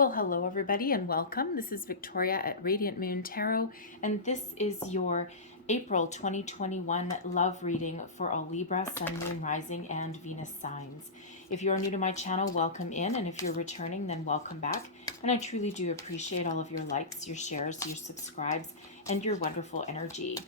Well, hello everybody and welcome. This is Victoria at Radiant Moon Tarot, and this is your April 2021 love reading for all Libra, Sun, Moon, Rising, and Venus signs. If you're new to my channel, welcome in, and if you're returning, then welcome back. And I truly do appreciate all of your likes, your shares, your subscribes, and your wonderful energy.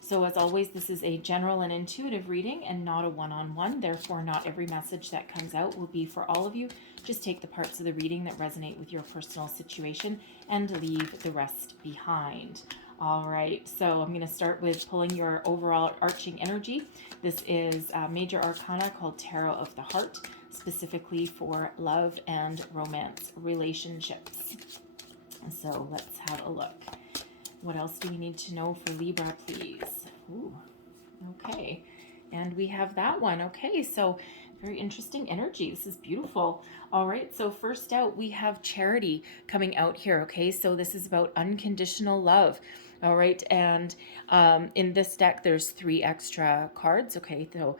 So as always, this is a general and intuitive reading and not a one-on-one. Therefore, not every message that comes out will be for all of you. Just take the parts of the reading that resonate with your personal situation and leave the rest behind. All right, so I'm going to start with pulling your overall arching energy. This is a major arcana called Tarot of the Heart, specifically for love and romance relationships. So let's have a look. What else do we need to know for Libra, please? Ooh, okay. And we have that one. Okay, so very interesting energy. This is beautiful. All right, so first out, we have Charity coming out here. Okay, so this is about unconditional love. All right, and in this deck, there's 3 extra cards. Okay, so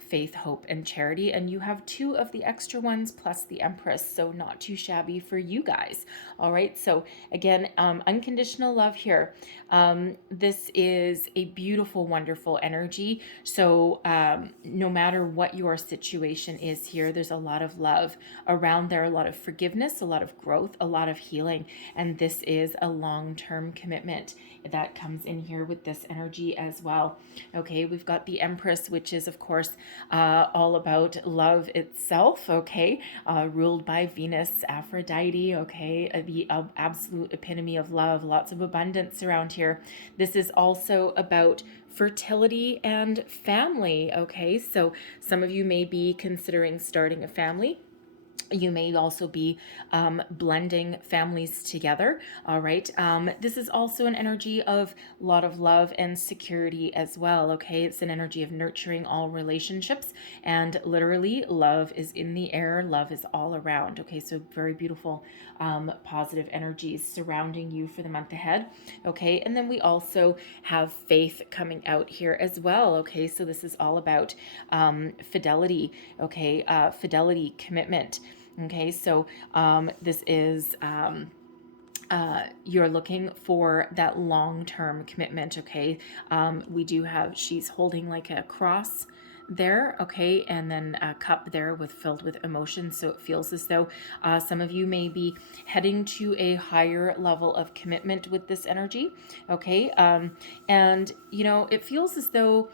faith, hope, and charity, and you have 2 of the extra ones plus the Empress, so not too shabby for you guys. All right, so again, unconditional love here. This is a beautiful, wonderful energy. So no matter what your situation is here, there's a lot of love around there, a lot of forgiveness, a lot of growth, a lot of healing, and this is a long-term commitment that comes in here with this energy as well. Okay, we've got the Empress, which is of course all about love itself. Okay, ruled by Venus, Aphrodite. Okay, the absolute epitome of love, lots of abundance around here. This is also about fertility and family. Okay, so some of you may be considering starting a family. You may also be blending families together. All right. This is also an energy of a lot of love and security as well. Okay. It's an energy of nurturing all relationships, and literally love is in the air. Love is all around. Okay. So very beautiful, positive energies surrounding you for the month ahead. Okay. And then we also have faith coming out here as well. Okay. So this is all about fidelity. Okay. Fidelity, commitment. Okay, so this is you're looking for that long-term commitment. Okay, we do have, she's holding like a cross there, okay, and then a cup there with filled with emotion. So it feels as though some of you may be heading to a higher level of commitment with this energy. Okay, and you know, it feels as though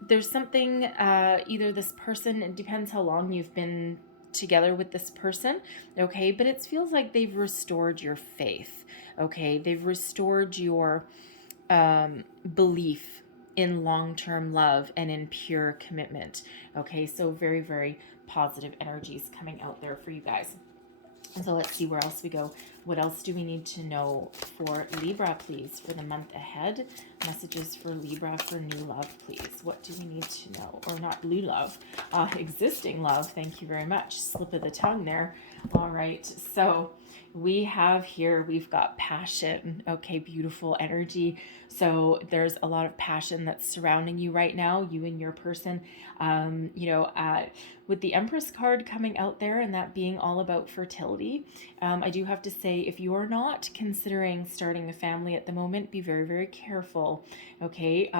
there's something, either this person, it depends how long you've been together with this person, okay, but it feels like they've restored your faith. Okay, they've restored your belief in long-term love and in pure commitment. Okay, so very, very positive energies coming out there for you guys. And so let's see where else we go. What else do we need to know for Libra, please, for the month ahead? Messages for Libra for new love, please. What do we need to know? Or not new love, existing love. Thank you very much. Slip of the tongue there. All right. So we have here, we've got passion. Okay, beautiful energy. So there's a lot of passion that's surrounding you right now, you and your person. With the Empress card coming out there and that being all about fertility, I do have to say, if you're not considering starting a family at the moment, be very, very careful, okay?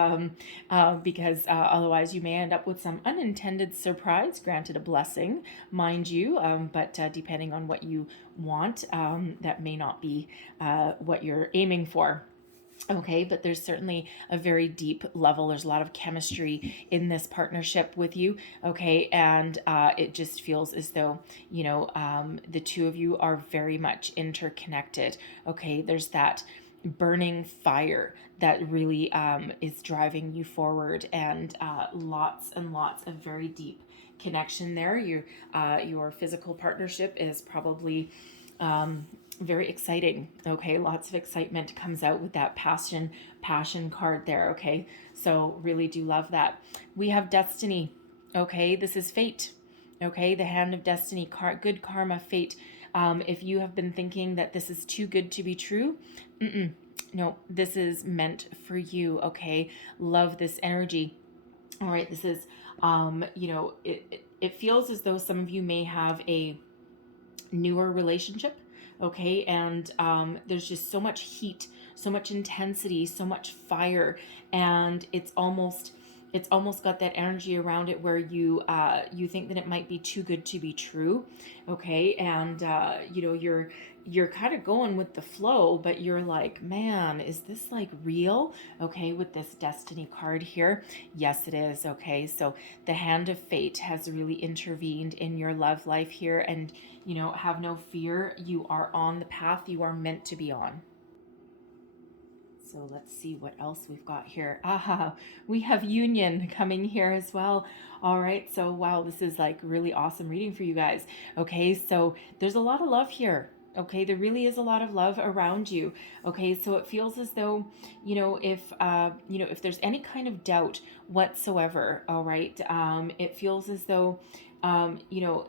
Because otherwise you may end up with some unintended surprise, granted a blessing, mind you, but depending on what you want, that may not be what you're aiming for. Okay, but there's certainly a very deep level. There's a lot of chemistry in this partnership with you. Okay, and it just feels as though, you know, the two of you are very much interconnected. Okay, there's that burning fire that really is driving you forward, and lots and lots of very deep connection there. Your physical partnership is probably very exciting. Okay, lots of excitement comes out with that passion card there. Okay, so really do love that. We have destiny. Okay, this is fate. Okay, the hand of destiny, good karma, fate. If you have been thinking that this is too good to be true, no, this is meant for you. Okay, love this energy. All right, this is it feels as though some of you may have a newer relationship okay? And there's just so much heat, so much intensity, so much fire, and it's almost got that energy around it where you think that it might be too good to be true, okay? And you're kind of going with the flow, but you're like, man, is this like real? Okay, with this destiny card here, yes, it is. Okay, so the hand of fate has really intervened in your love life here, and have no fear. You are on the path you are meant to be on. So let's see what else we've got here. We have union coming here as well. All right. So, wow, this is like really awesome reading for you guys. Okay. So, there's a lot of love here. Okay. There really is a lot of love around you. Okay. So, it feels as though, if there's any kind of doubt whatsoever, all right, it feels as though, you know,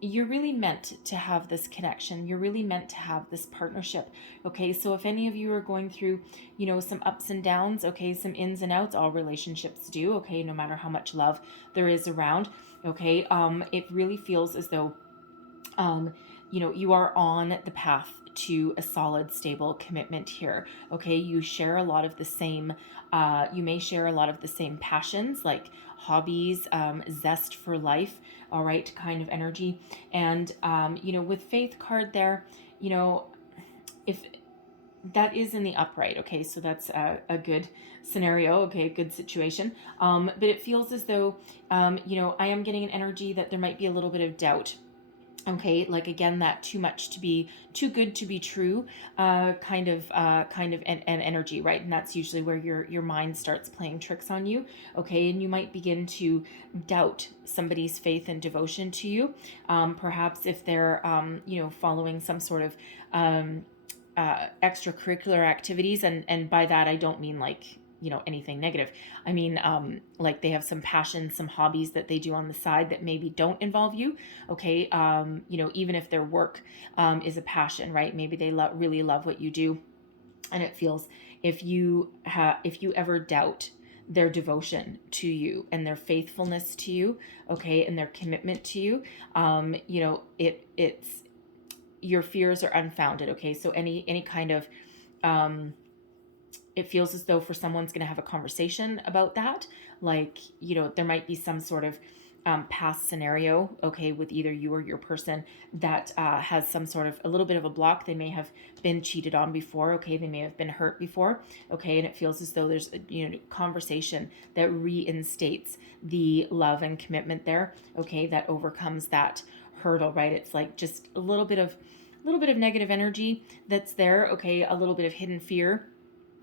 you're really meant to have this connection. You're really meant to have this partnership. Okay, so if any of you are going through, some ups and downs, okay, some ins and outs, all relationships do, okay, no matter how much love there is around, okay, it really feels as though, you are on the path to a solid, stable commitment here. Okay, you share a lot of the same, you may share a lot of the same passions, like hobbies, zest for life, all right, kind of energy. And, with Faith card there, if that is in the upright, okay, so that's a good scenario, okay, good situation. But it feels as though, I am getting an energy that there might be a little bit of doubt. Okay, like again, that too good to be true, kind of an energy, right? And that's usually where your mind starts playing tricks on you. Okay, and you might begin to doubt somebody's faith and devotion to you. Perhaps if they're, following some sort of extracurricular activities, and by that I don't mean like anything negative. I mean, like they have some passions, some hobbies that they do on the side that maybe don't involve you. Okay, even if their work is a passion, right? Maybe they really love what you do, and it feels, if you ever doubt their devotion to you and their faithfulness to you, okay, and their commitment to you, it's your fears are unfounded. Okay, so any kind of it feels as though for someone's going to have a conversation about that, like there might be some sort of past scenario, okay, with either you or your person that has some sort of a little bit of a block. They may have been cheated on before, okay, they may have been hurt before, okay, and it feels as though there's a conversation that reinstates the love and commitment there, okay, that overcomes that hurdle, right? It's like just a little bit of negative energy that's there, okay, a little bit of hidden fear.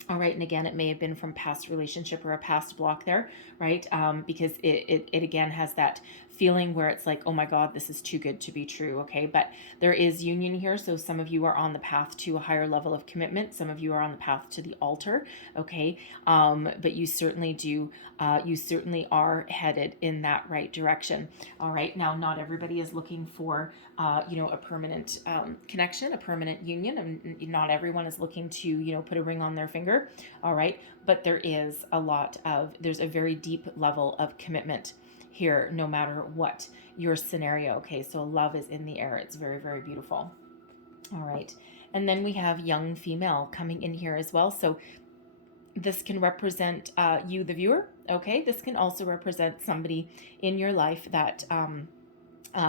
All right, and again, it may have been from past relationship or a past block there, right? Because it again has that feeling where it's like, oh my God, this is too good to be true, okay? But there is union here, so some of you are on the path to a higher level of commitment. Some of you are on the path to the altar, okay? But you certainly are headed in that right direction. All right, now not everybody is looking for, a permanent connection, a permanent union, and not everyone is looking to, put a ring on their finger. All right, but there's a very deep level of commitment here, no matter what your scenario. Okay, so love is in the air. It's very, very beautiful. All right, and then we have young female coming in here as well. So this can represent you, the viewer. Okay, this can also represent somebody in your life that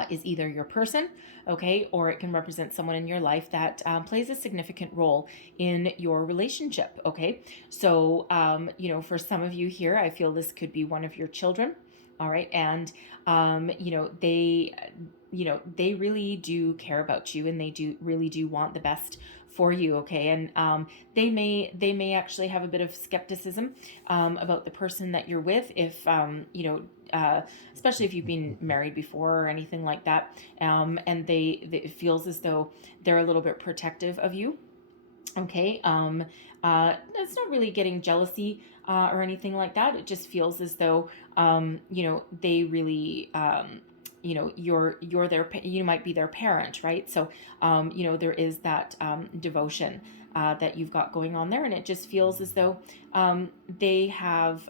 is either your person, okay, or it can represent someone in your life that plays a significant role in your relationship, okay? So, for some of you here, I feel this could be one of your children, all right, and they really do care about you, and they really do want the best for you, okay? And they may actually have a bit of skepticism about the person that you're with, if especially if you've been married before or anything like that, and it feels as though they're a little bit protective of you. Okay, it's not really getting jealousy or anything like that. It just feels as though they really you're their, you might be their parent, right? So there is that devotion that you've got going on there, and it just feels as though they have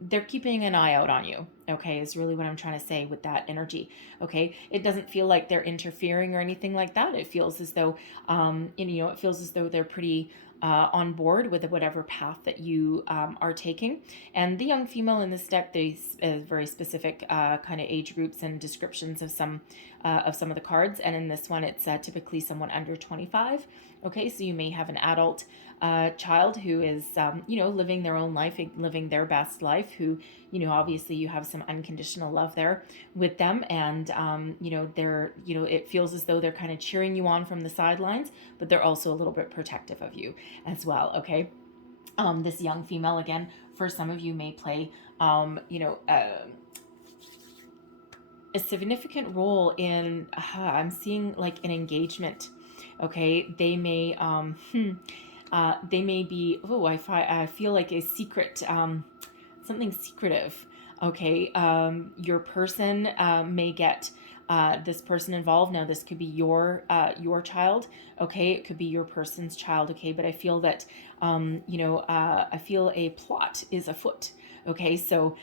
they're keeping an eye out on you, okay, is really what I'm trying to say with that energy, okay? It doesn't feel like they're interfering or anything like that. It feels as though, it feels as though they're pretty on board with whatever path that you are taking. And the young female in this deck, they very specific kind of age groups and descriptions of some of the cards. And in this one, it's typically someone under 25. Okay, so you may have an adult child who is, living their own life, living their best life, who, obviously you have some unconditional love there with them. And, it feels as though they're kind of cheering you on from the sidelines, but they're also a little bit protective of you as well. Okay. This young female, again, for some of you may play, a significant role in, I'm seeing like an engagement. Okay. They may, they may be, I feel like a secret, something secretive. Okay. Your person may get this person involved. Now, this could be your child. Okay. It could be your person's child. Okay. But I feel that, I feel a plot is afoot. Okay, so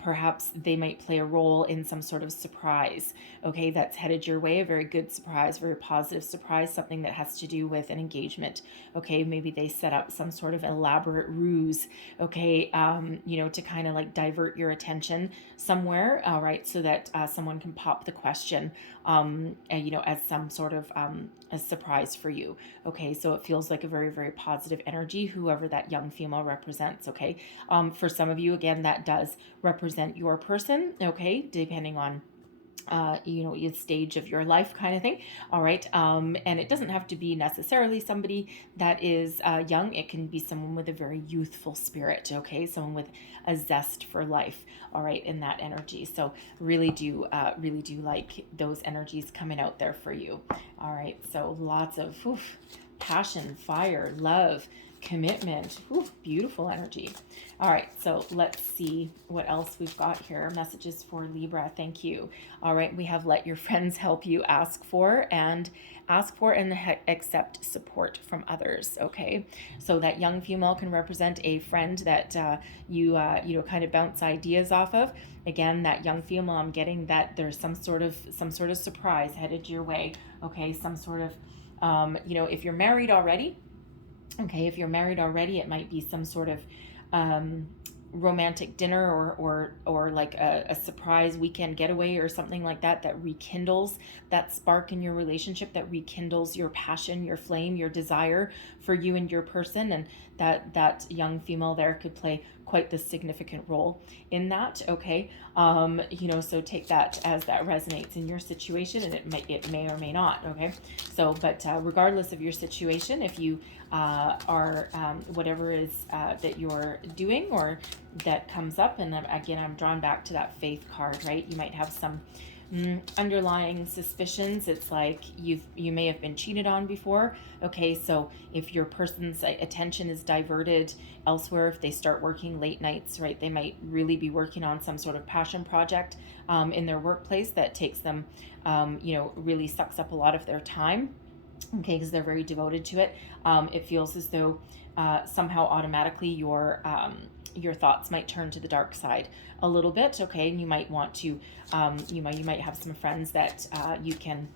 perhaps they might play a role in some sort of surprise, okay, that's headed your way, a very good surprise, very positive surprise, something that has to do with an engagement, okay, maybe they set up some sort of elaborate ruse, okay, to kind of like divert your attention somewhere, all right, so that someone can pop the question, as some sort of a surprise for you, okay, so it feels like a very, very positive energy, whoever that young female represents, okay, for some of you, again, that does represent your person, okay, depending on your stage of your life kind of thing. All right. And it doesn't have to be necessarily somebody that is young. It can be someone with a very youthful spirit. Okay. Someone with a zest for life. All right. In that energy. So really do like those energies coming out there for you. All right. So lots of passion, fire, love, commitment. Beautiful energy. All right, so let's see what else we've got here. Messages for Libra. Thank you. All right, we have let your friends help you ask for and accept support from others. Okay, so that young female can represent a friend that you kind of bounce ideas off of. Again, that young female, I'm getting that there's some sort of surprise headed your way. Okay, some sort of if you're married already. Okay, if you're married already, it might be some sort of romantic dinner or like a surprise weekend getaway or something like that rekindles that spark in your relationship, that rekindles your passion, your flame, your desire for you and your person. And that young female there could play quite the significant role in that. Okay, so take that as that resonates in your situation, and it may or may not. Okay, so but regardless of your situation, if you are whatever is that you're doing or that comes up, and again, I'm drawn back to that faith card, right? You might have some underlying suspicions. It's like you may have been cheated on before. Okay, so if your person's attention is diverted elsewhere, if they start working late nights, right, they might really be working on some sort of passion project in their workplace that takes them, really sucks up a lot of their time. Okay, because they're very devoted to it. It feels as though somehow automatically your thoughts might turn to the dark side a little bit. Okay, and you might want to, you might have some friends that you can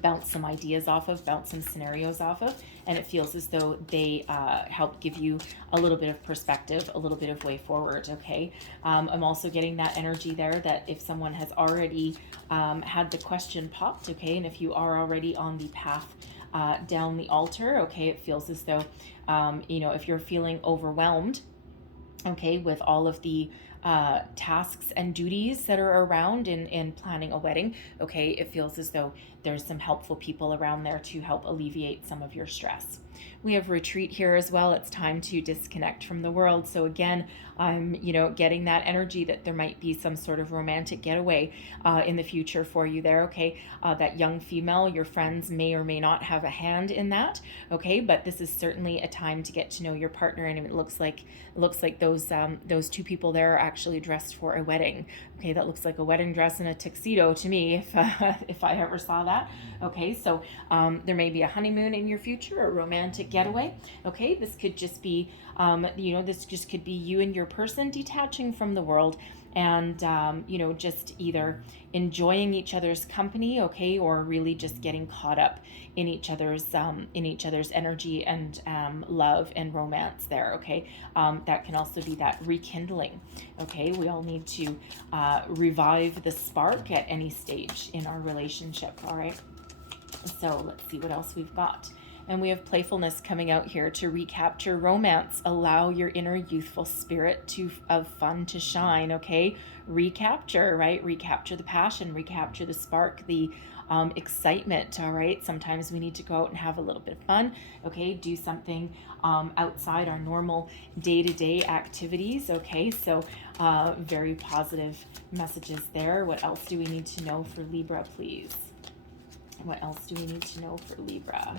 bounce some ideas off of, bounce some scenarios off of, and it feels as though they help give you a little bit of perspective, a little bit of way forward. Okay, I'm also getting that energy there that if someone has already had the question popped, okay, and if you are already on the path down the altar, okay, it feels as though if you're feeling overwhelmed, okay, with all of the tasks and duties that are around in planning a wedding, okay, it feels as though there's some helpful people around there to help alleviate some of your stress. We have retreat here as well. It's time to disconnect from the world. So again, I'm, getting that energy that there might be some sort of romantic getaway in the future for you there. Okay. That young female, your friends may or may not have a hand in that. Okay. But this is certainly a time to get to know your partner. And it looks like those two people there are actually dressed for a wedding. Okay, that looks like a wedding dress and a tuxedo to me, if I ever saw that. Okay, so there may be a honeymoon in your future, a romantic getaway. Okay, this could just be, this just could be you and your person detaching from the world and, just either enjoying each other's company, okay, or really just getting caught up in each other's energy and love and romance there, okay. That can also be that rekindling, okay. We all need to revive the spark at any stage in our relationship, all right. So let's see what else we've got. And we have playfulness coming out here to recapture romance. Allow your inner youthful spirit of fun to shine, okay? Recapture, right? Recapture the passion, recapture the spark, the excitement, all right? Sometimes we need to go out and have a little bit of fun, okay? Do something outside our normal day-to-day activities, okay? So very positive messages there. What else do we need to know for Libra, please? What else do we need to know for Libra?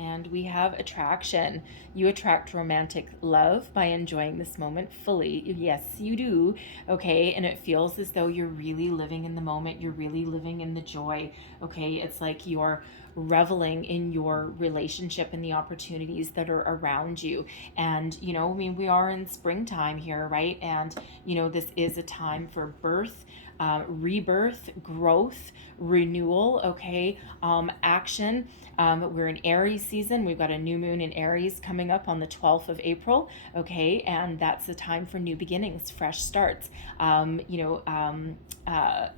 And we have attraction. You attract romantic love by enjoying this moment fully. Yes, you do. Okay, and it feels as though you're really living in the moment. You're really living in the joy. Okay, it's like you're reveling in your relationship and the opportunities that are around you. And, we are in springtime here, right? And, this is a time for birth, rebirth, growth, renewal, okay, action. We're in Aries season. We've got a new moon in Aries coming up on the 12th of April, okay, and that's the time for new beginnings, fresh starts,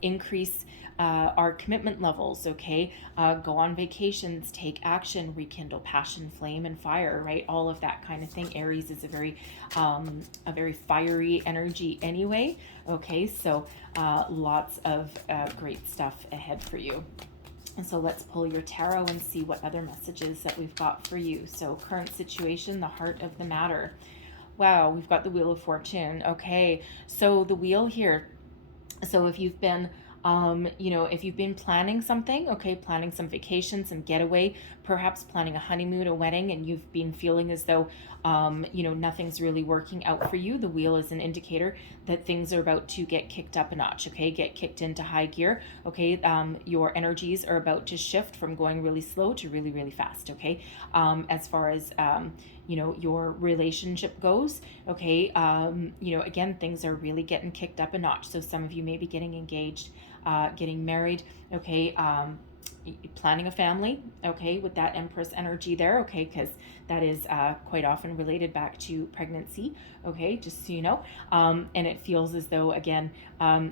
increase our commitment levels, okay, go on vacations, take action, rekindle passion, flame, and fire, right, all of that kind of thing. Aries is a very fiery energy anyway, okay, so lots of great stuff ahead for you. And so let's pull your tarot and see what other messages that we've got for you. So current situation, the heart of the matter. Wow, we've got the Wheel of Fortune. Okay, so the wheel here. So if you've been if you've been planning something, okay, planning some vacation, some getaway, perhaps planning a honeymoon, a wedding, and you've been feeling as though, nothing's really working out for you, the wheel is an indicator that things are about to get kicked up a notch, okay, get kicked into high gear, okay, your energies are about to shift from going really slow to really, really fast, okay, as far as, your relationship goes, okay, again, things are really getting kicked up a notch, so some of you may be getting engaged, getting married, okay, planning a family, okay, with that Empress energy there, okay, because that is quite often related back to pregnancy, okay, just so you know, and it feels as though, again,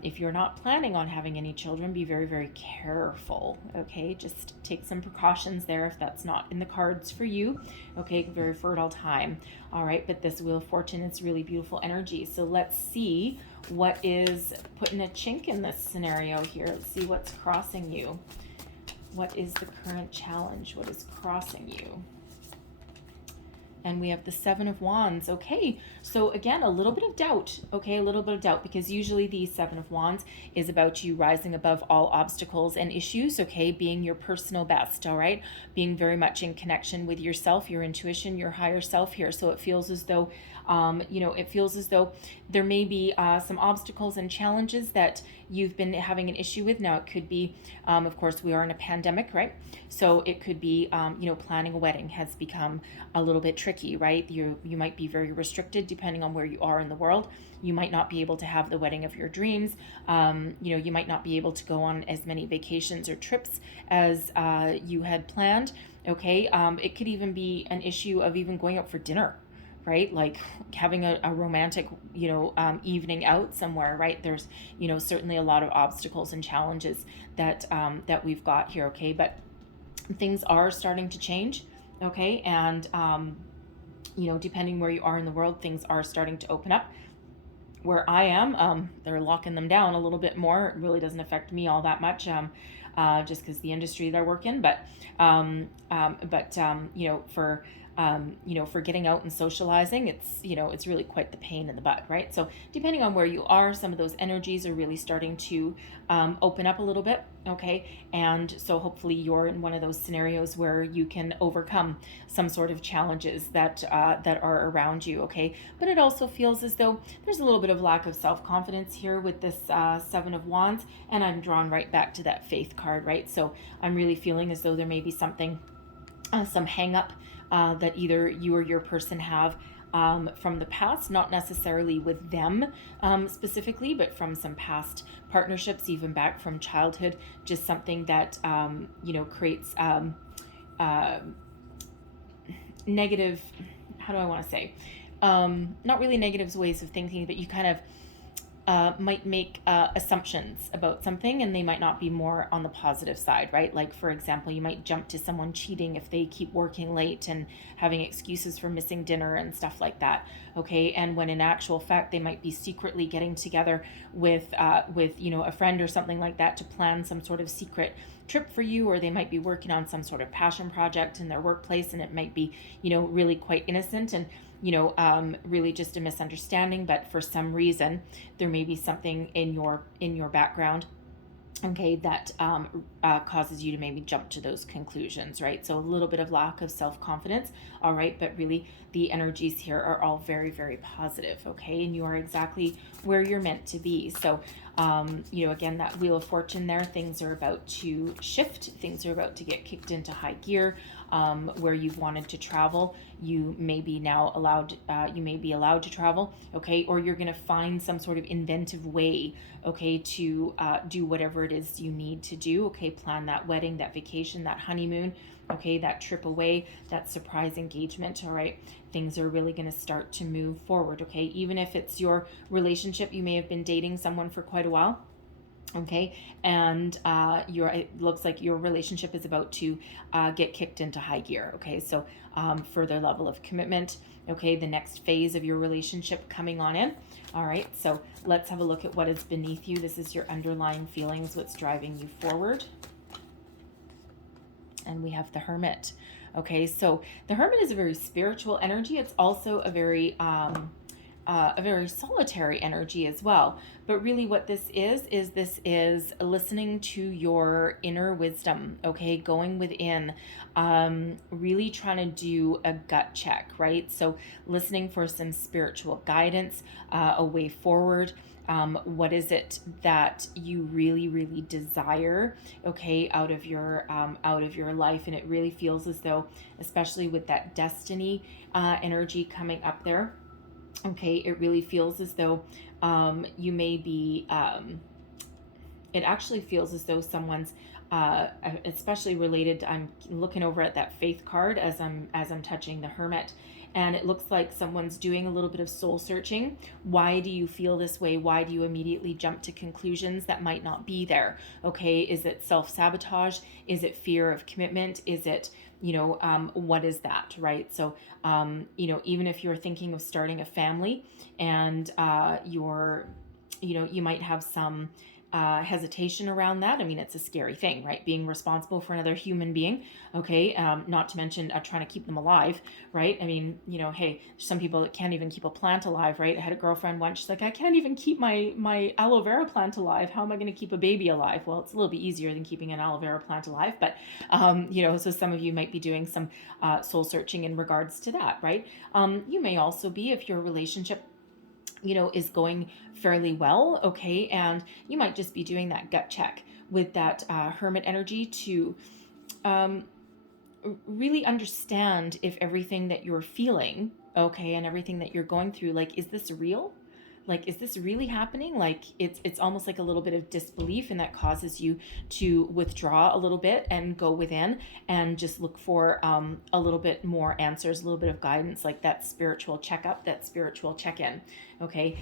if you're not planning on having any children, be very, very careful, okay, just take some precautions there if that's not in the cards for you, okay, very fertile time, all right, but this Wheel of Fortune is really beautiful energy, so let's see what is putting a chink in this scenario here. Let's see what's crossing you. What is the current challenge? What is crossing you? And we have the Seven of Wands. Okay, so again, a little bit of doubt. Okay, a little bit of doubt, because usually the Seven of Wands is about you rising above all obstacles and issues, okay, being your personal best, all right, being very much in connection with yourself, your intuition, your higher self here. So it feels as though, there may be some obstacles and challenges that you've been having an issue with. Now, it could be, of course, we are in a pandemic, right? So it could be, planning a wedding has become a little bit tricky, right? You might be very restricted depending on where you are in the world. You might not be able to have the wedding of your dreams. You might not be able to go on as many vacations or trips as you had planned, okay? It could even be an issue of even going out for dinner, right? Like having a romantic, evening out somewhere, right? There's, certainly a lot of obstacles and challenges that we've got here, okay? But things are starting to change, okay? And, depending where you are in the world, things are starting to open up. Where I am, they're locking them down a little bit more. It really doesn't affect me all that much, just because the industry that I work in. But for for getting out and socializing, it's really quite the pain in the butt, right? So depending on where you are, some of those energies are really starting to open up a little bit, okay? And so hopefully you're in one of those scenarios where you can overcome some sort of challenges that are around you, okay? But it also feels as though there's a little bit of lack of self-confidence here with this Seven of Wands, and I'm drawn right back to that Faith card, right? So I'm really feeling as though there may be something, some hang up that either you or your person have from the past, not necessarily with them specifically, but from some past partnerships, even back from childhood, just something that, creates negative, how do I want to say? Not really negative ways of thinking, but you kind of might make assumptions about something, and they might not be more on the positive side, right? Like, for example, you might jump to someone cheating if they keep working late and having excuses for missing dinner and stuff like that, okay? And when in actual fact, they might be secretly getting together with a friend or something like that to plan some sort of secret trip for you, or they might be working on some sort of passion project in their workplace, and it might be, really quite innocent and really just a misunderstanding, but for some reason there may be something in your background, okay, that causes you to maybe jump to those conclusions, right? So a little bit of lack of self-confidence, all right, but really the energies here are all very, very positive, okay, and you are exactly where you're meant to be. So again, that Wheel of Fortune there, things are about to shift, things are about to get kicked into high gear. Where you've wanted to travel, you may be now allowed to travel, okay, or you're going to find some sort of inventive way, okay, to do whatever it is you need to do, okay, plan that wedding, that vacation, that honeymoon, okay, that trip away, that surprise engagement, all right, things are really going to start to move forward, okay, even if it's your relationship, you may have been dating someone for quite a while, okay, and it looks like your relationship is about to get kicked into high gear, okay, so further level of commitment, okay, the next phase of your relationship coming on in, all right, so let's have a look at what is beneath you. This is your underlying feelings, what's driving you forward, and we have the Hermit, okay, so the Hermit is a very spiritual energy. It's also a very solitary energy as well. But really what this is listening to your inner wisdom, okay, going within, really trying to do a gut check, right? So listening for some spiritual guidance, a way forward. What is it that you really, really desire, okay, out of your life? And it really feels as though, especially with that destiny energy coming up there, okay, it really feels as though you may be, it actually feels as though someone's, especially related, I'm looking over at that Faith card as I'm touching the Hermit, and it looks like someone's doing a little bit of soul searching. Why do you feel this way? Why do you immediately jump to conclusions that might not be there? Okay, is it self-sabotage? Is it fear of commitment? Is it, what is that, right? So, even if you're thinking of starting a family and you might have some hesitation around that. I mean, it's a scary thing, right? Being responsible for another human being, okay? Not to mention trying to keep them alive, right? I mean, hey, some people that can't even keep a plant alive, right? I had a girlfriend once, she's like, I can't even keep my aloe vera plant alive. How am I going to keep a baby alive? Well, it's a little bit easier than keeping an aloe vera plant alive, but, so some of you might be doing some soul searching in regards to that, right? You may also be, if your relationship is going fairly well, okay, and you might just be doing that gut check with that Hermit energy to really understand if everything that you're feeling, okay, and everything that you're going through, like, is this real? Like, is this really happening? Like, it's almost like a little bit of disbelief, and that causes you to withdraw a little bit and go within and just look for a little bit more answers, a little bit of guidance, like that spiritual checkup, that spiritual check-in. Okay,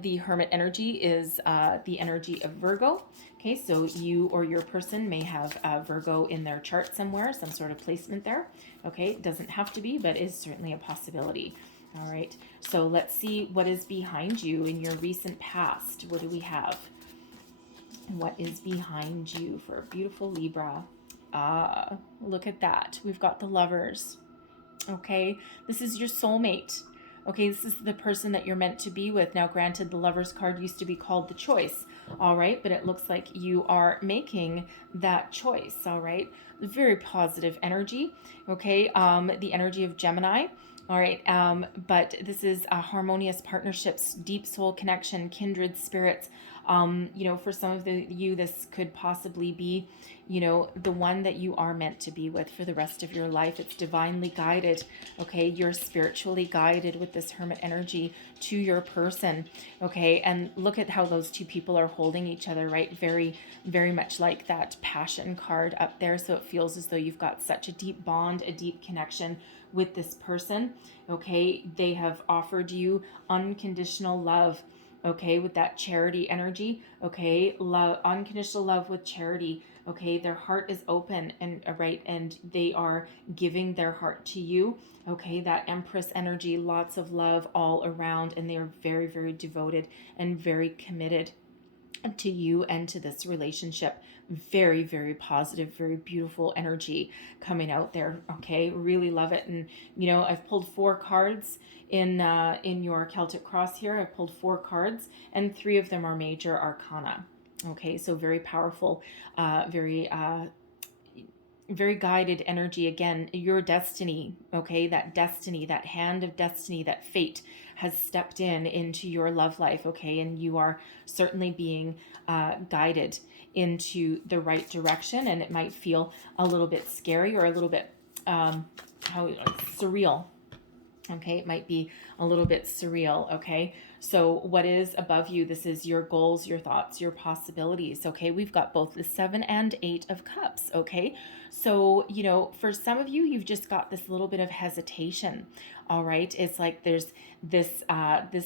the Hermit energy is the energy of Virgo. Okay, so you or your person may have Virgo in their chart somewhere, some sort of placement there. Okay, it doesn't have to be, but is certainly a possibility. All right, so let's see what is behind you in your recent past. What do we have? What is behind you for a beautiful Libra? Look at that. We've got the Lovers. Okay, this is your soulmate. Okay, this is the person that you're meant to be with. Now, granted, the Lover's card used to be called the choice, all right, but it looks like you are making that choice, all right. Very positive energy, okay. The energy of Gemini, all right. But this is harmonious partnerships, deep soul connection, kindred spirits. For some of you, this could possibly be, the one that you are meant to be with for the rest of your life. It's divinely guided, okay? You're spiritually guided with this Hermit energy to your person, okay? And look at how those two people are holding each other, right? Very, very much like that Passion card up there. So it feels as though you've got such a deep bond, a deep connection with this person, okay? They have offered you unconditional love, okay, with that Charity energy, okay, love, unconditional love with charity, okay. Their heart is open, and right, and they are giving their heart to you, okay. That Empress energy, lots of love all around, and they are very, very devoted and very committed to you and to this relationship. Very, very positive, very beautiful energy coming out there, okay. Really love it. And I've pulled 4 cards in your Celtic cross here. I've pulled 4 cards, and 3 of them are major arcana, okay. So very powerful, very guided energy. Again, your destiny, okay, that destiny, that hand of destiny, that fate has stepped into your love life, okay. And you are certainly being guided into the right direction. And it might feel a little bit scary or a little bit surreal, okay. It might be a little bit surreal, okay. So what is above you? This is your goals, your thoughts, your possibilities, okay. We've got both the 7 and 8 of cups, okay. So for some of you, you've just got this little bit of hesitation, all right. It's like there's this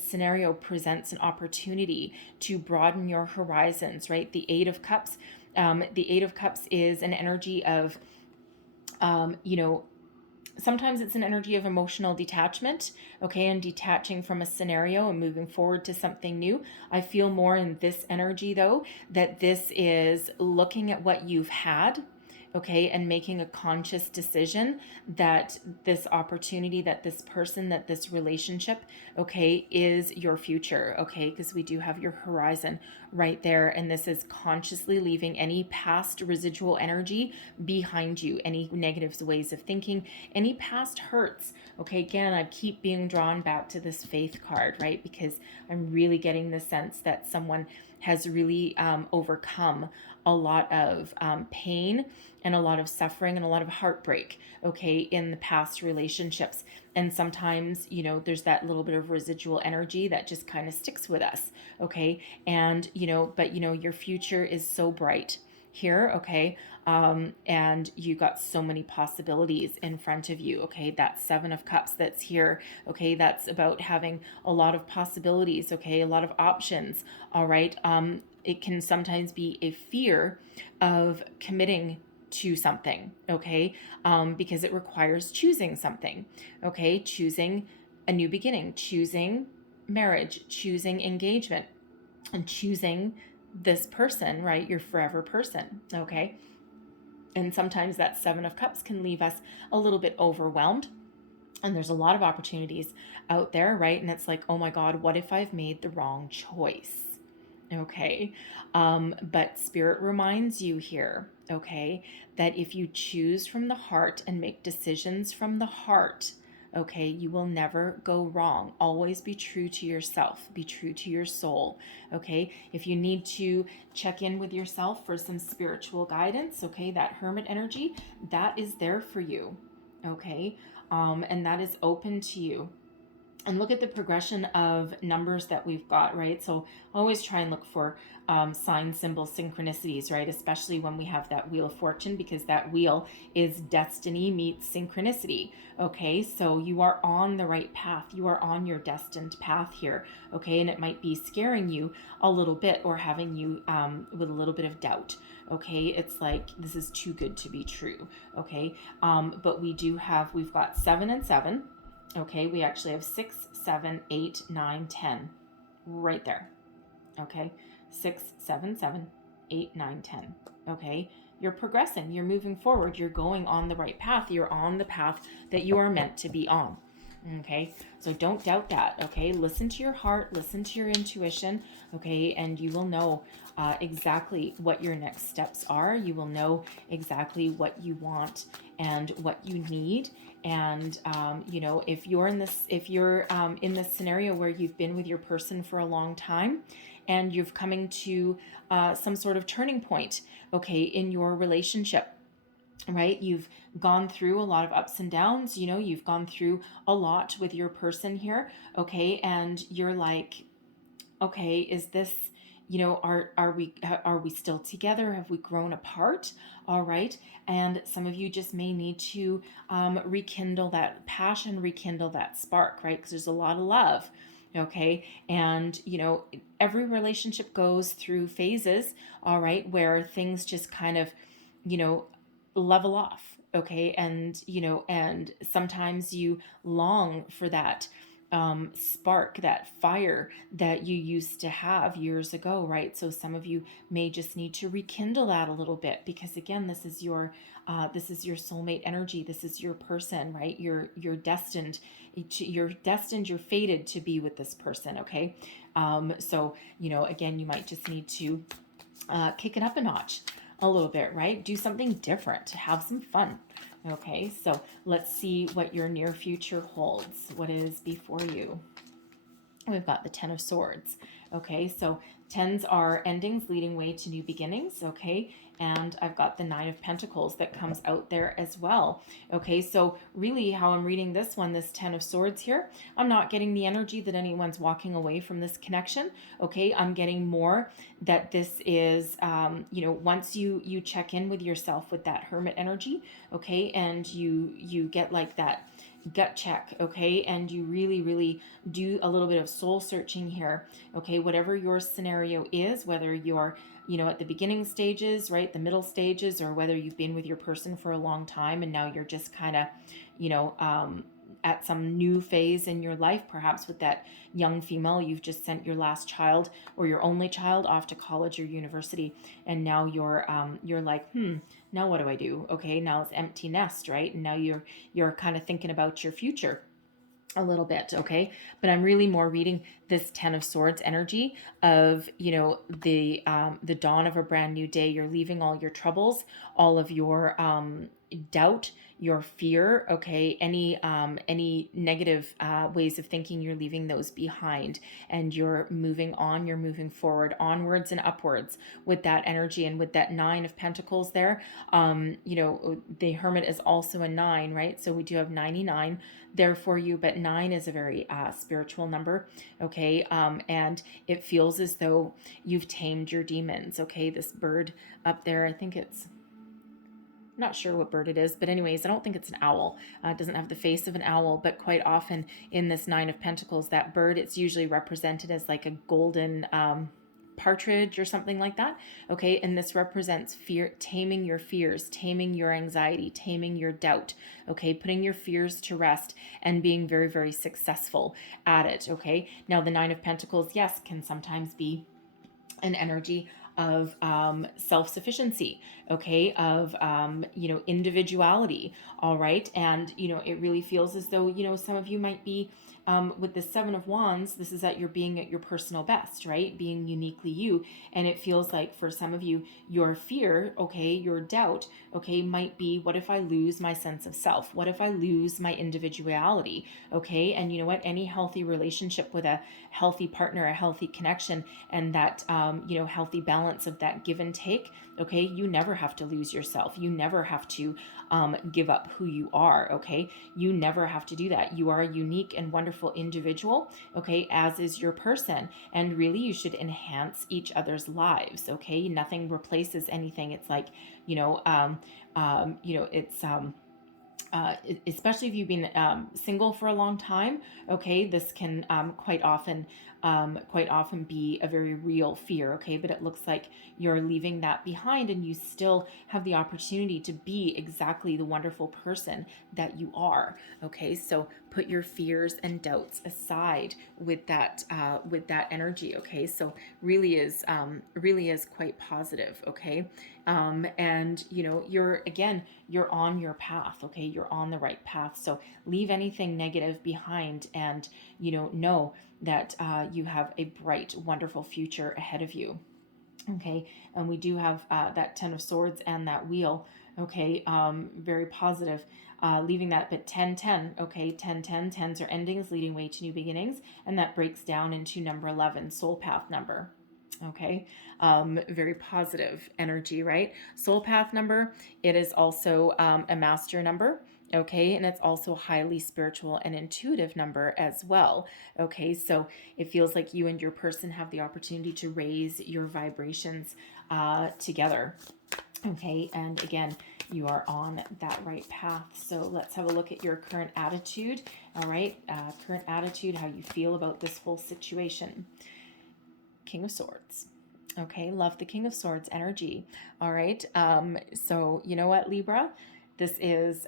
scenario presents an opportunity to broaden your horizons, right? The 8 of cups, is an energy of sometimes it's an energy of emotional detachment, okay, and detaching from a scenario and moving forward to something new. I feel more in this energy, though, that this is looking at what you've had, okay, and making a conscious decision that this opportunity, that this person, that this relationship, okay, is your future, okay, because we do have your horizon right there. And this is consciously leaving any past residual energy behind you, any negative ways of thinking, any past hurts, okay. Again, I keep being drawn back to this Faith card, right, because I'm really getting the sense that someone has really overcome a lot of pain and a lot of suffering and a lot of heartbreak, okay, in the past relationships. And sometimes, there's that little bit of residual energy that just kind of sticks with us, okay. And, but, your future is so bright here, okay. And you got so many possibilities in front of you, okay. That 7 of cups that's here, okay, that's about having a lot of possibilities, okay, a lot of options, all right. It can sometimes be a fear of committing to something, okay, because it requires choosing something, okay, choosing a new beginning, choosing marriage, choosing engagement, and choosing this person, right, your forever person, okay. And sometimes that 7 of cups can leave us a little bit overwhelmed, and there's a lot of opportunities out there, right? And it's like, oh my God, what if I've made the wrong choice? Okay. But Spirit reminds you here, okay, that if you choose from the heart and make decisions from the heart, okay, you will never go wrong. Always be true to yourself, be true to your soul, okay. If you need to check in with yourself for some spiritual guidance, okay, that Hermit energy, that is there for you, okay. And that is open to you. And look at the progression of numbers that we've got, right? So always try and look for sign, symbol, synchronicities, right? Especially when we have that Wheel of Fortune, because that wheel is destiny meets synchronicity, okay? So you are on the right path. You are on your destined path here, okay? And it might be scaring you a little bit or having you with a little bit of doubt, okay? It's like, this is too good to be true, okay? But we've got 7 and 7. Okay, we actually have 6, 7, 8, 9, 10 right there. Okay, 6, 7, 7, 8, 9, 10. Okay, you're progressing, you're moving forward, you're going on the right path, you're on the path that you are meant to be on. Okay, so don't doubt that. Okay, listen to your heart, listen to your intuition. Okay, and you will know exactly what your next steps are. You will know exactly what you want and what you need. And you know, if you're in this scenario where you've been with your person for a long time and you've coming to some sort of turning point, okay, in your relationship, right? You've gone through a lot of ups and downs, you know, you've gone through a lot with your person here, okay? And you're like, okay, is this, you know, are we still together? Have we grown apart? All right. And some of you just may need to rekindle that passion, rekindle that spark, right? Because there's a lot of love. Okay. And, you know, every relationship goes through phases, all right, where things just kind of, you know, level off. Okay. And, you know, and sometimes you long for that spark, that fire that you used to have years ago, right? So some of you may just need to rekindle that a little bit, because again, this is your soulmate energy. This is your person, right? You're destined you're fated to be with this person. Okay. So, you know, again, you might just need to kick it up a notch a little bit, right? Do something different, have some fun. Okay, so let's see what your near future holds. What is before you? We've got the Ten of Swords. Okay, so tens are endings leading way to new beginnings. Okay, and I've got the Nine of Pentacles that comes out there as well. Okay, so really how I'm reading this one, this Ten of Swords here, I'm not getting the energy that anyone's walking away from this connection. Okay, I'm getting more that this is, you know, once you check in with yourself with that Hermit energy, okay, and you get like that gut check, okay, and you really do a little bit of soul searching here, okay, whatever your scenario is, whether you're, you know, at the beginning stages, right, the middle stages, or whether you've been with your person for a long time and now you're just kind of, you know, at some new phase in your life, perhaps with that young female, you've just sent your last child or your only child off to college or university, and now you're like, now what do I do? Okay, now it's empty nest, right? And now you're kind of thinking about your future a little bit, okay? But I'm really more reading this Ten of Swords energy of, you know, the dawn of a brand new day. You're leaving all your troubles, all of your doubt, your fear, okay? Any negative ways of thinking, you're leaving those behind, and you're moving on. You're moving forward, onwards and upwards with that energy. And with that Nine of Pentacles there, you know, the Hermit is also a 9, right? So we do have 99 there for you, but 9 is a very spiritual number, okay? And it feels as though you've tamed your demons, okay? This bird up there, I think it's, not sure what bird it is, but anyways, I don't think it's an owl. It doesn't have the face of an owl, but quite often in this Nine of Pentacles, that bird, it's usually represented as like a golden partridge or something like that. Okay, and this represents fear, taming your fears, taming your anxiety, taming your doubt. Okay, putting your fears to rest and being very successful at it. Okay, now the Nine of Pentacles, yes, can sometimes be an energy of self-sufficiency, okay, of you know, individuality, all right? And you know, it really feels as though, you know, some of you might be with the Seven of Wands, this is that you're being at your personal best, right? Being uniquely you. And it feels like for some of you, your fear, okay, your doubt, okay, might be, what if I lose my sense of self? What if I lose my individuality? Okay, and you know what? Any healthy relationship with a healthy partner, a healthy connection, and that you know, healthy balance of that give and take, okay, you never have to lose yourself. You never have to give up who you are, okay? You never have to do that. You are a unique and wonderful individual, okay, as is your person. And really, you should enhance each other's lives, okay? Nothing replaces anything. It's like, you know, you know, it's especially if you've been single for a long time, okay, this can quite often quite often be a very real fear, okay? But it looks like you're leaving that behind, and you still have the opportunity to be exactly the wonderful person that you are, okay? So put your fears and doubts aside with that energy, okay? So really is quite positive, okay? And you're on your path, okay? You're on the right path. So leave anything negative behind, and know that you have a bright, wonderful future ahead of you. Okay, and we do have that Ten of Swords and that Wheel. Okay, very positive. Leaving that, but 10-10. Okay, 10-10. Tens are endings leading way to new beginnings, and that breaks down into number 11, soul path number. Okay, very positive energy, right? Soul path number, it is also a master number. Okay, and it's also highly spiritual and intuitive number as well. Okay, so it feels like you and your person have the opportunity to raise your vibrations together. Okay, and again, you are on that right path. So let's have a look at your current attitude. All right, current attitude, how you feel about this whole situation. King of Swords. Okay, love the King of Swords energy. All right, so you know what, Libra? This is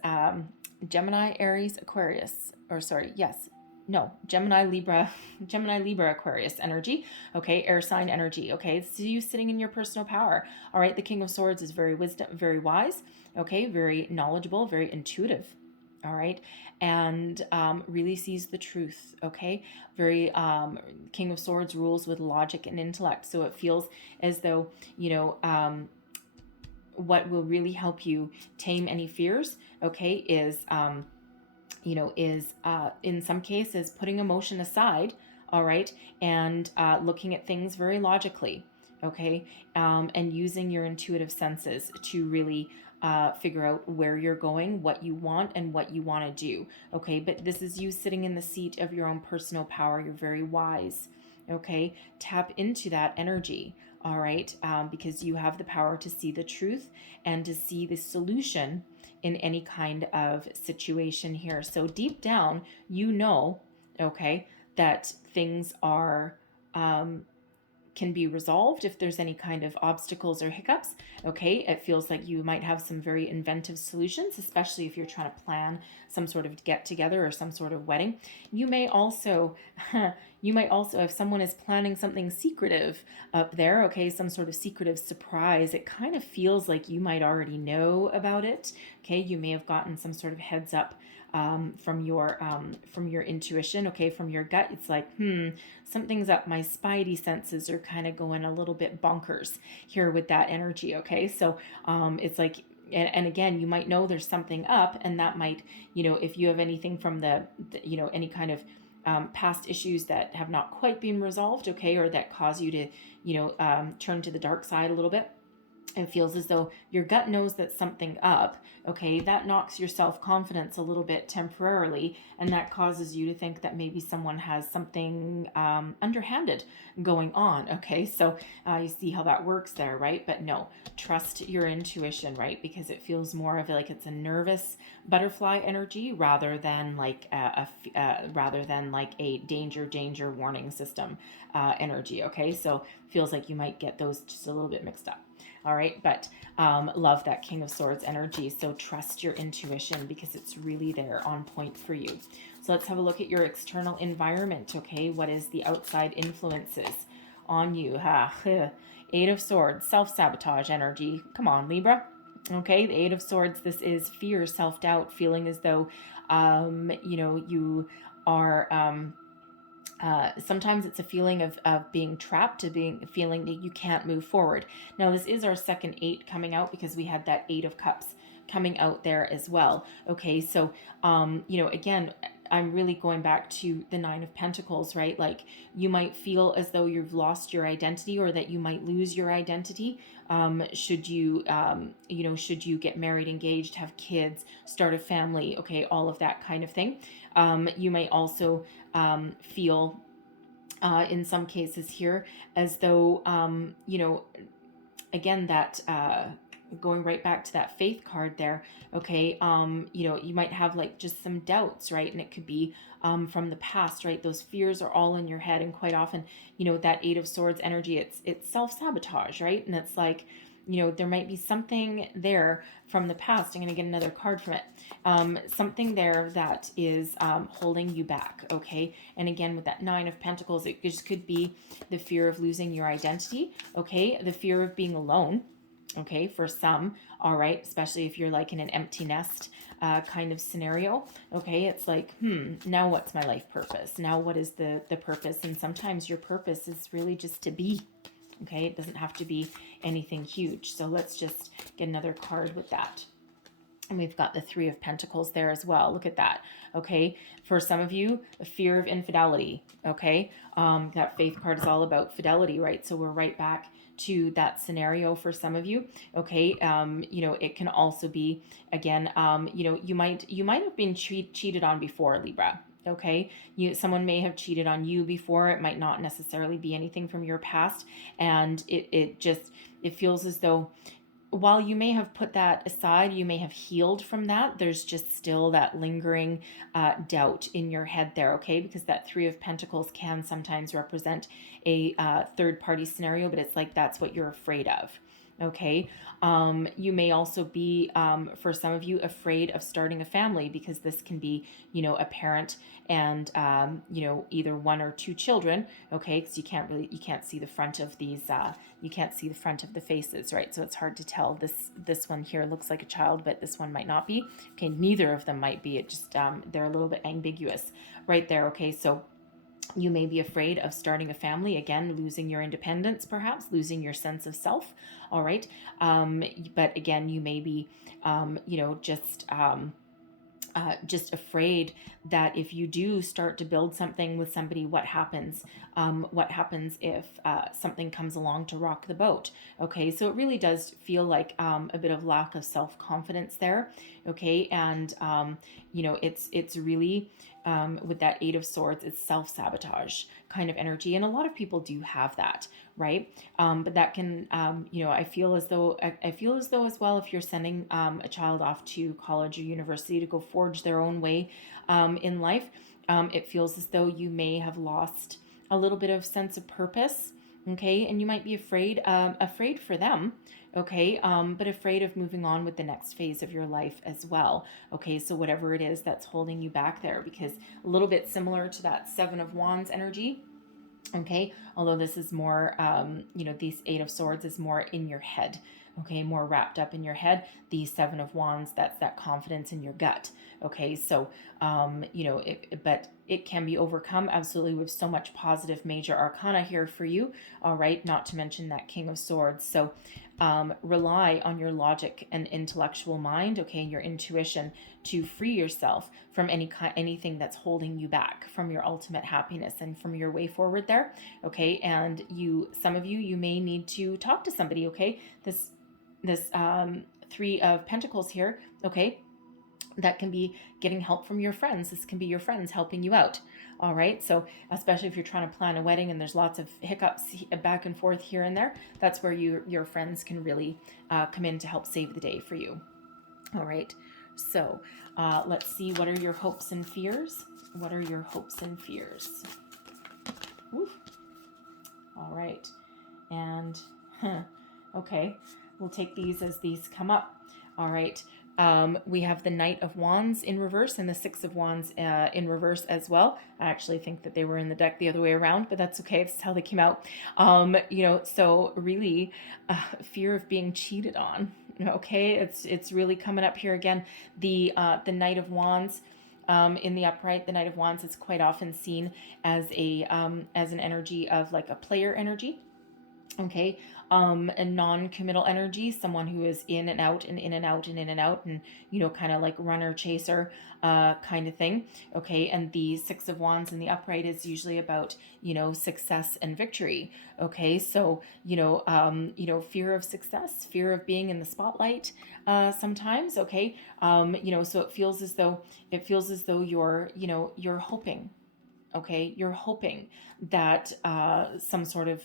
Gemini, Aries, Aquarius. Or sorry, yes. No, Gemini, Libra, Aquarius energy. Okay, air sign energy. Okay, this is you sitting in your personal power. All right, the King of Swords is very very wise. Okay, very knowledgeable, very intuitive. All right, and really sees the truth. Okay, very King of Swords rules with logic and intellect. So it feels as though what will really help you tame any fears, okay, is in some cases putting emotion aside, all right, and looking at things very logically, okay, and using your intuitive senses to really figure out where you're going, what you want, and what you want to do, okay. But this is you sitting in the seat of your own personal power. You're very wise, okay. Tap into that energy, all right, because you have the power to see the truth and to see the solution in any kind of situation here. So deep down, okay, that things are can be resolved if there's any kind of obstacles or hiccups. Okay, it feels like you might have some very inventive solutions, especially if you're trying to plan some sort of get together or some sort of wedding. You may also if someone is planning something secretive up there, okay, some sort of secretive surprise, it kind of feels like you might already know about it. Okay, you may have gotten some sort of heads up from your intuition, okay, from your gut. It's like, something's up. My spidey senses are kind of going a little bit bonkers here with that energy, okay. So it's like, and again, you might know there's something up, and that might, if you have anything from the any kind of past issues that have not quite been resolved, okay, or that cause you to turn to the dark side a little bit. It feels as though your gut knows that something up, okay, that knocks your self-confidence a little bit temporarily, and that causes you to think that maybe someone has something underhanded going on, okay. So you see how that works there, right? But no, trust your intuition, right? Because it feels more of like it's a nervous butterfly energy rather than like a danger warning system energy, okay. So feels like you might get those just a little bit mixed up. All right, but love that King of Swords energy. So trust your intuition because it's really there on point for you. So let's have a look at your external environment, okay? What is the outside influences on you? Eight of Swords, self-sabotage energy. Come on, Libra. Okay, the Eight of Swords, this is fear, self-doubt, feeling as though, you are... sometimes it's a feeling of being trapped, to feeling that you can't move forward. Now, this is our second 8 coming out because we had that 8 of Cups coming out there as well. Okay, so, again, I'm really going back to the 9 of Pentacles, right? Like you might feel as though you've lost your identity, or that you might lose your identity. Should you get married, engaged, have kids, start a family, okay, all of that kind of thing. You may also feel in some cases here as though, again, that going right back to that faith card there, okay, you know, you might have like just some doubts, right? And it could be from the past, right? Those fears are all in your head, and quite often, you know, that Eight of Swords energy, it's self-sabotage, right? And it's like, you know, there might be something there from the past. I'm going to get another card from it. Something there that is holding you back, okay? And again, with that Nine of Pentacles, it just could be the fear of losing your identity, okay? The fear of being alone, okay, for some, all right, especially if you're like in an empty nest kind of scenario, okay, it's like, now what's my life purpose? Now what is the purpose? And sometimes your purpose is really just to be, okay? It doesn't have to be anything huge. So let's just get another card with that. And we've got the Three of Pentacles there as well. Look at that. Okay. For some of you, a fear of infidelity. Okay. That Faith card is all about fidelity, right? So we're right back to that scenario for some of you. Okay. You know, it can also be, again, you know, you might have been cheated on before, Libra. Okay. Someone may have cheated on you before. It might not necessarily be anything from your past. And it feels as though, while you may have put that aside, you may have healed from that, there's just still that lingering doubt in your head there, okay? Because that Three of Pentacles can sometimes represent a third-party scenario, but it's like that's what you're afraid of, okay? You may also be, for some of you, afraid of starting a family, because this can be, you know, a parent and, you know, either one or two children, okay? Because you can't see the front of these, you can't see the front of the faces, right? So it's hard to tell. This one here looks like a child, but this one might not be. Okay, neither of them might be. It just, they're a little bit ambiguous right there, okay? So you may be afraid of starting a family, again, losing your independence, perhaps losing your sense of self, all right? But again, you may be, you know, just afraid that if you do start to build something with somebody, what happens? What happens if something comes along to rock the boat? Okay, so it really does feel like a bit of lack of self-confidence there. Okay, and you know, it's really with that Eight of Swords, it's self-sabotage kind of energy, and a lot of people do have that, right? But that can, you know, I feel as though as well, if you're sending a child off to college or university to go forge their own way in life, it feels as though you may have lost a little bit of sense of purpose, okay? And you might be afraid for them, okay? But afraid of moving on with the next phase of your life as well, okay? So whatever it is that's holding you back there, because a little bit similar to that Seven of Wands energy, okay? Although this is more, you know, these Eight of Swords is more in your head, okay? More wrapped up in your head. The Seven of Wands, that's that confidence in your gut, okay? So, you know, but it can be overcome, absolutely, with so much positive major arcana here for you, all right? Not to mention that King of Swords. So rely on your logic and intellectual mind, okay, and your intuition to free yourself from anything that's holding you back from your ultimate happiness and from your way forward there, okay? And some of you may need to talk to somebody, okay? This Three of Pentacles here, okay? That can be getting help from your friends. This can be your friends helping you out. All right. So especially if you're trying to plan a wedding and there's lots of hiccups back and forth here and there, that's where your friends can really come in to help save the day for you. All right. So let's see. What are your hopes and fears? What are your hopes and fears? Oof. All right. And okay, we'll take these as these come up. All right. We have the Knight of Wands in reverse and the Six of Wands in reverse as well. I actually think that they were in the deck the other way around, but that's okay. That's how they came out. You know, so really fear of being cheated on. Okay, it's really coming up here again. The Knight of Wands in the upright, the Knight of Wands is quite often seen as as an energy of like a player energy. Okay, a non-committal energy, someone who is in and out and in and out and in and out, and you know, kind of like runner chaser kind of thing. Okay, and the Six of Wands in the upright is usually about, you know, success and victory. Okay, so you know, fear of success, fear of being in the spotlight sometimes. Okay, you know, so it feels as though you're hoping. Okay, you're hoping that some sort of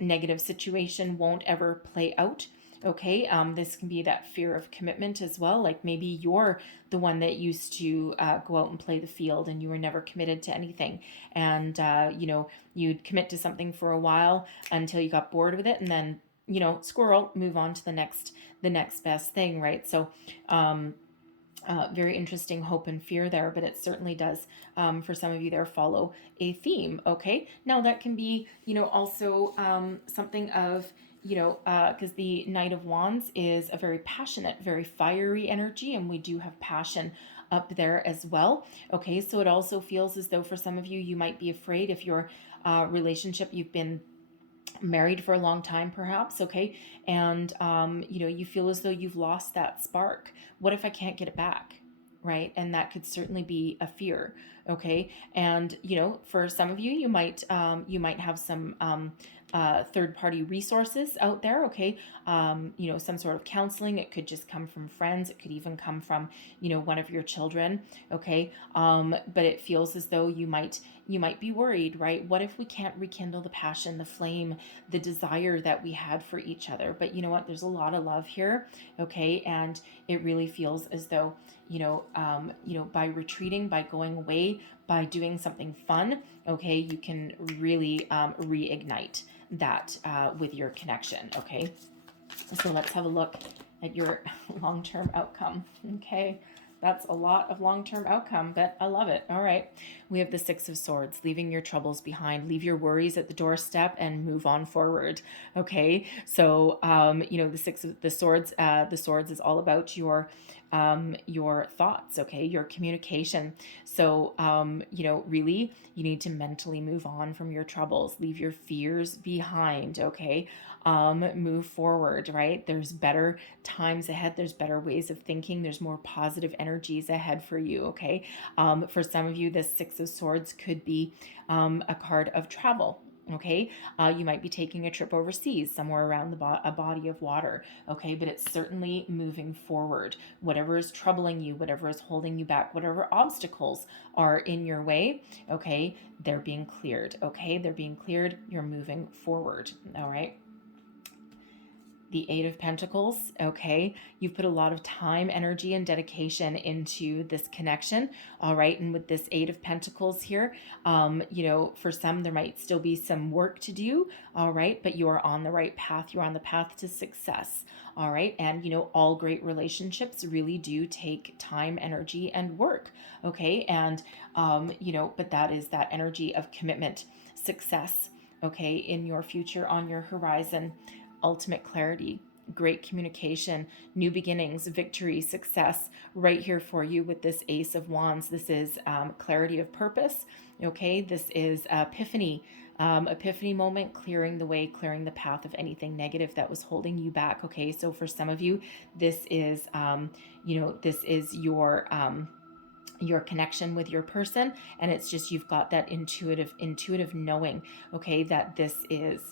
negative situation won't ever play out. Okay. This can be that fear of commitment as well. Like maybe you're the one that used to go out and play the field and you were never committed to anything. And, you'd commit to something for a while until you got bored with it, and then, squirrel, move on to the next best thing, right? So, very interesting hope and fear there, but it certainly does, for some of you there, follow a theme. Okay, now that can be, also something of, because the Knight of Wands is a very passionate, very fiery energy, and we do have passion up there as well. Okay, so it also feels as though for some of you, you might be afraid if your relationship, you've been married for a long time perhaps, okay, and you feel as though you've lost that spark. What if I can't get it back, right? And that could certainly be a fear. Okay, and for some of you, you might have some third party resources out there. Okay, some sort of counseling. It could just come from friends. It could even come from one of your children. Okay, but it feels as though you might be worried, right? What if we can't rekindle the passion, the flame, the desire that we had for each other? But you know what? There's a lot of love here, okay? And it really feels as though, by retreating, by going away, by doing something fun, okay, you can really reignite that with your connection, okay? So let's have a look at your long-term outcome, okay? That's a lot of long-term outcome, but I love it. All right. We have the Six of Swords, leaving your troubles behind, leave your worries at the doorstep and move on forward. Okay. So, the Six of the Swords is all about your thoughts. Okay. Your communication. So, really you need to mentally move on from your troubles, leave your fears behind. Okay. Move forward, right? There's better times ahead. There's better ways of thinking. There's more positive energies ahead for you, okay? For some of you, the Six of Swords could be a card of travel. Okay, you might be taking a trip overseas, somewhere around a body of water. Okay, but it's certainly moving forward. Whatever is troubling you, whatever is holding you back, whatever obstacles are in your way, okay, they're being cleared. Okay, they're being cleared. You're moving forward. All right. The Eight of Pentacles, okay? You've put a lot of time, energy, and dedication into this connection, all right? And with this Eight of Pentacles here, for some, there might still be some work to do, all right? But you are on the right path. You're on the path to success, all right? And, all great relationships really do take time, energy, and work, okay? And, but that is that energy of commitment, success, okay, in your future, on your horizon. Ultimate clarity, great communication, new beginnings, victory, success, right here for you with this Ace of Wands. This is clarity of purpose, okay? This is epiphany moment, clearing the way, clearing the path of anything negative that was holding you back, okay? So for some of you, this is, this is your connection with your person, and it's just you've got that intuitive knowing, okay, that this is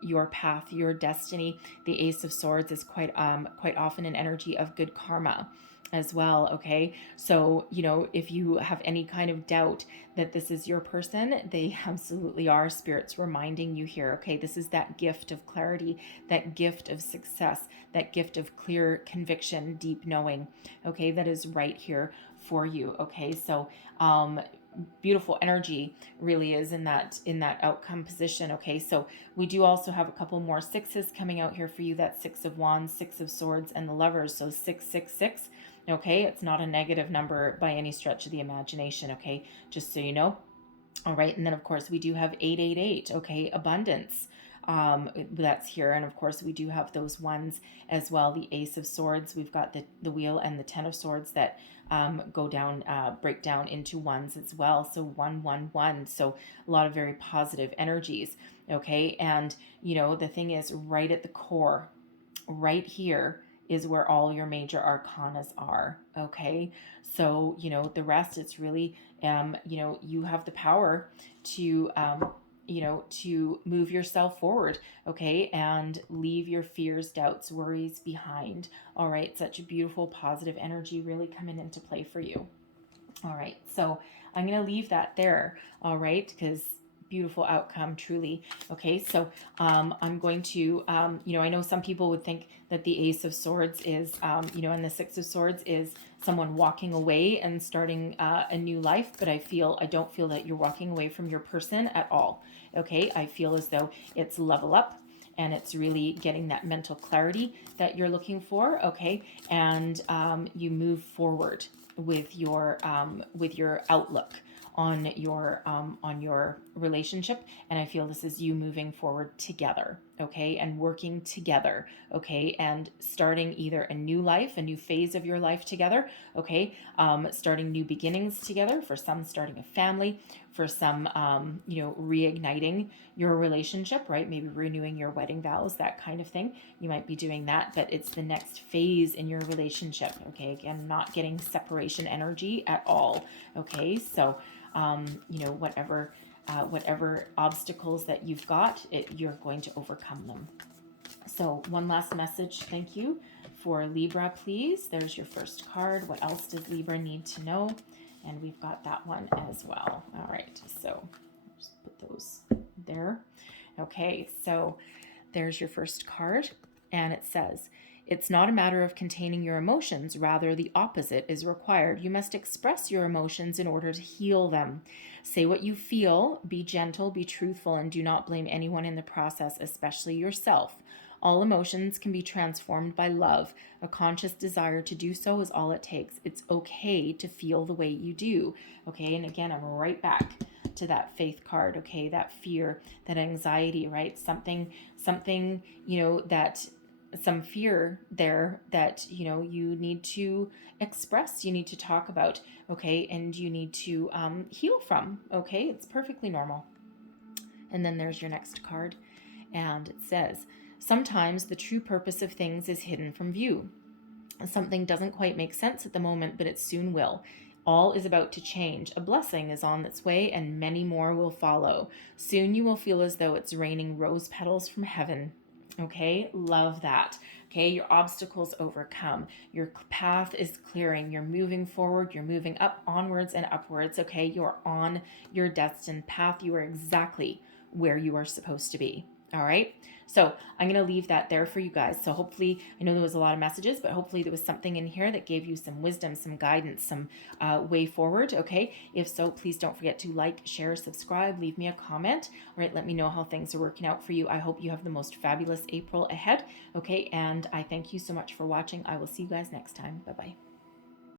your path, your destiny. The Ace of Swords is quite often an energy of good karma as well, okay? So, if you have any kind of doubt that this is your person, they absolutely are. Spirit's reminding you here, okay? This is that gift of clarity, that gift of success, that gift of clear conviction, deep knowing, okay? That is right here for you, okay? So, beautiful energy really is in that outcome position, okay? So we do also have a couple more sixes coming out here for you. That Six of Wands, Six of Swords, and the Lovers. So 666, okay? It's not a negative number by any stretch of the imagination, okay? Just so you know. All right, and then of course we do have 888, okay? Abundance. That's here, and of course we do have those ones as well. The Ace of Swords, we've got the Wheel, and the Ten of Swords that break down into ones as well. So 111. So a lot of very positive energies. Okay, and the thing is, right at the core, right here is where all your major arcanas are. Okay, so the rest, it's really you have the power to to move yourself forward, okay, and leave your fears, doubts, worries behind. All right, such a beautiful, positive energy really coming into play for you. All right, so I'm going to leave that there, all right, because beautiful outcome, truly. Okay, so I'm going to, I know some people would think that the Ace of Swords is, and the Six of Swords is someone walking away and starting a new life, but I don't feel that you're walking away from your person at all. Okay, I feel as though it's level up, and it's really getting that mental clarity that you're looking for. Okay, and you move forward with your outlook on your relationship, and I feel this is you moving forward together, okay, and working together, okay, and starting either a new life, a new phase of your life together, okay, starting new beginnings together. For some, starting a family. For some, reigniting your relationship, right? Maybe renewing your wedding vows, that kind of thing. You might be doing that, but it's the next phase in your relationship, okay? Again, not getting separation energy at all, okay? So, whatever obstacles that you've got, you're going to overcome them. So one last message, thank you, for Libra, please. There's your first card. What else does Libra need to know? And we've got that one as well. All right, so just put those there. Okay, so there's your first card, and it says, it's not a matter of containing your emotions, rather the opposite is required. You must express your emotions in order to heal them. Say what you feel, be gentle, be truthful, and do not blame anyone in the process, especially yourself. All emotions can be transformed by love. A conscious desire to do so is all it takes. It's okay to feel the way you do. Okay, and again, I'm right back to that faith card, okay, that fear, that anxiety, right? Something, that some fear there that, you need to express, you need to talk about, okay, and you need to heal from, okay? It's perfectly normal. And then there's your next card, and it says, sometimes the true purpose of things is hidden from view. Something doesn't quite make sense at the moment, but it soon will. All is about to change. A blessing is on its way, and many more will follow. Soon you will feel as though it's raining rose petals from heaven. Okay, love that. Okay, your obstacles overcome. Your path is clearing. You're moving forward. You're moving up, onwards, and upwards. Okay, you're on your destined path. You are exactly where you are supposed to be. All right. So I'm going to leave that there for you guys. So hopefully, I know there was a lot of messages, but hopefully there was something in here that gave you some wisdom, some guidance, some way forward. Okay. If so, please don't forget to like, share, subscribe, leave me a comment. All right. Let me know how things are working out for you. I hope you have the most fabulous April ahead. Okay. And I thank you so much for watching. I will see you guys next time. Bye-bye.